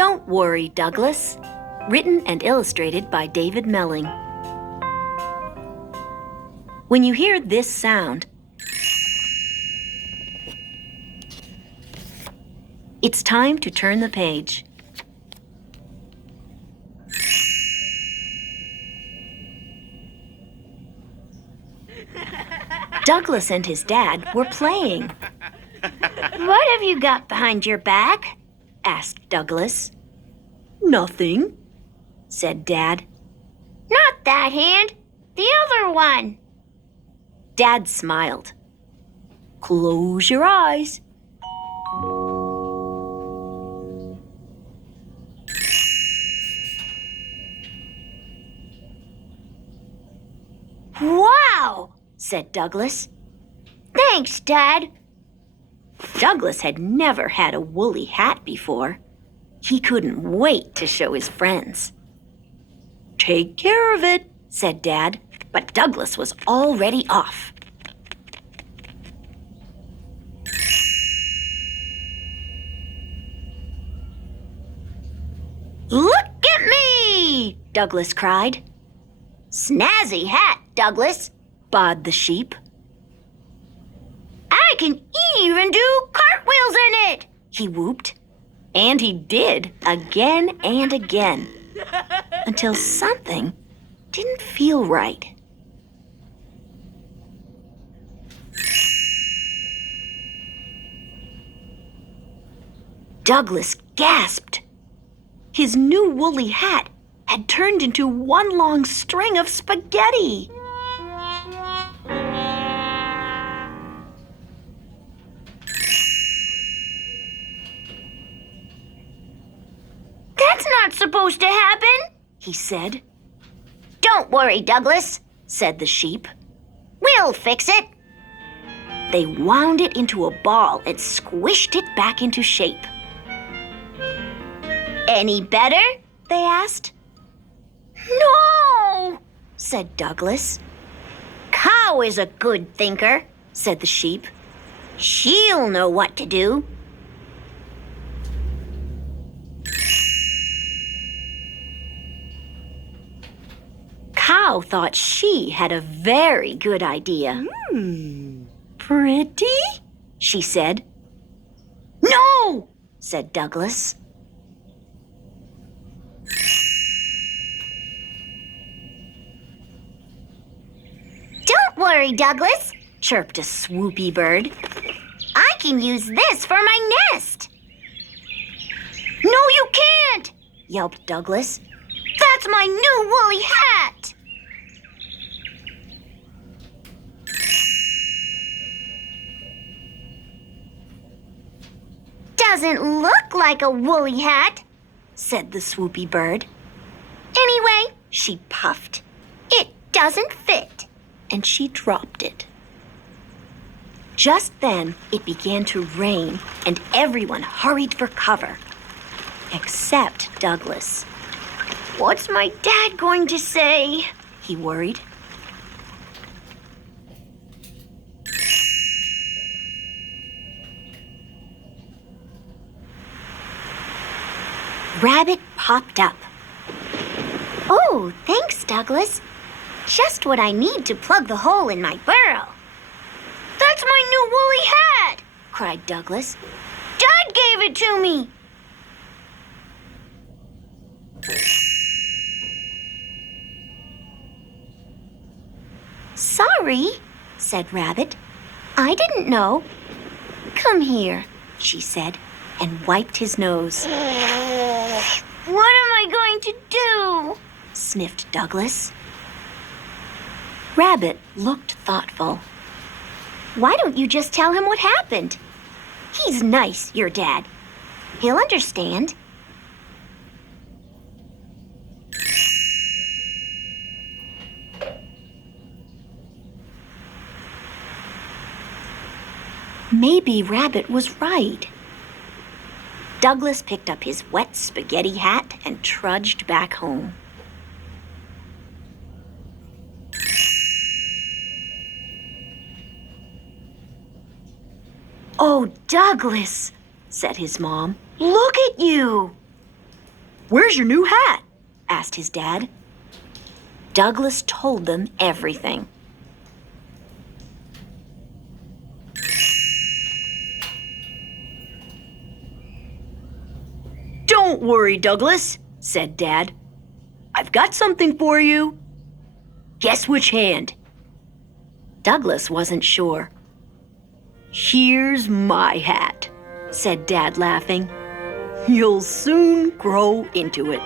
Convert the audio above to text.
Don't Worry, Douglas. Written and illustrated by David Melling. When you hear this sound, it's time to turn the page. Douglas and his dad were playing. "What have you got behind your back?" asked Douglas. "Nothing," said Dad. "Not that hand, the other one." Dad smiled. "Close your eyes." "Wow!" said Douglas. "Thanks, Dad." Douglas had never had a woolly hat before. He couldn't wait to show his friends. "Take care of it," said Dad, but Douglas was already off. "Look at me!" Douglas cried. "Snazzy hat, Douglas," bawed the sheep. "I can even do cartwheels in it," he whooped. And he did, again and again, until something didn't feel right. Douglas gasped. His new woolly hat had turned into one long string of spaghetti. "That's not supposed to happen," he said. "Don't worry, Douglas," said the sheep. "We'll fix it." They wound it into a ball and squished it back into shape. "Any better?" they asked. "No," said Douglas. "Cow is a good thinker," said the sheep. "She'll know what to do." Cow thought she had a very good idea. "Pretty?" she said. "No," said Douglas. "Don't worry, Douglas," chirped a swoopy bird. "I can use this for my nest." "No, you can't," yelped Douglas. "That's my new woolly hat." "Doesn't look like a woolly hat," said the swoopy bird. "Anyway," she puffed, "it doesn't fit." And she dropped it. Just then, it began to rain, and everyone hurried for cover, except Douglas. "What's my dad going to say?" he worried. Rabbit popped up. "Oh, thanks, Douglas. Just what I need to plug the hole in my burrow." "That's my new woolly hat!" cried Douglas. "Dad gave it to me." "Sorry," said Rabbit. "I didn't know." "Come here," she said, and wiped his nose. "What am I going to do?" sniffed Douglas. Rabbit looked thoughtful. "Why don't you just tell him what happened? He's nice, your dad. He'll understand." Maybe Rabbit was right. Douglas picked up his wet spaghetti hat and trudged back home. "Oh, Douglas," said his mom, "look at you." Where's your new hat? Asked his dad. Douglas told them everything. Don't worry, Douglas, said Dad. I've got something for you. Guess which hand? Douglas wasn't sure. Here's my hat, said Dad, laughing. You'll soon grow into it.